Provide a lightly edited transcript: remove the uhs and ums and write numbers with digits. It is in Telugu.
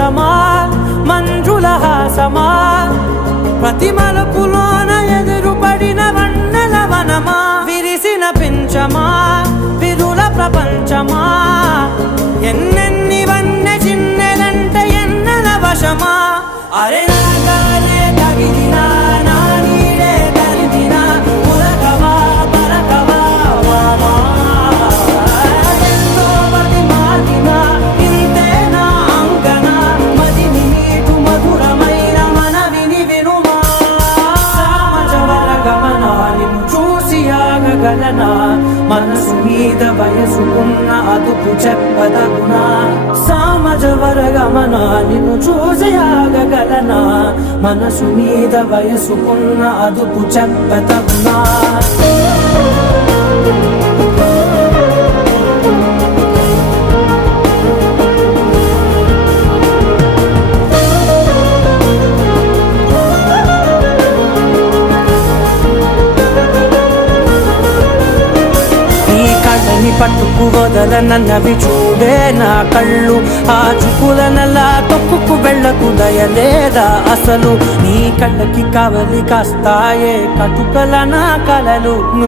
విలాసమా మంజుల హాసమా ప్రతి మలుపులోన ఎదురుపడిన వన్నెల వనమా విరిసిన పించమా విరుల ప్రపంచమా ఎన్నెన్ని వన్నె చిన్నెలంటే ఎన్నెల వశమా అరే నాగాలే తగిలినా నా నీడే తరిమినా ఉరకవా పరకవా వామా ఎంతో మతి మాటినా ఇంతేనా అంకన మదిని నీటు మధురమైన మనవిని వినుమా సామజవర గమనా నిన్ను చూసి ఆగగలనా మనసు మీద వయసుకున్న అదుపు చెప్పదగునా సామజవర గమనా నిన్ను చూసి ఆగగలనా మనసు మీద వయసుకున్న అదుపు చెప్పదగునా పట్టుకు వదలనన్నవి చూడే నా కళ్ళు ఆ చుకులనలా తొక్కుకు వెళ్ళకు దయలేదా అసలు నీ కళ్ళకి కవలి కాస్తాయే కటుకల నా కలలు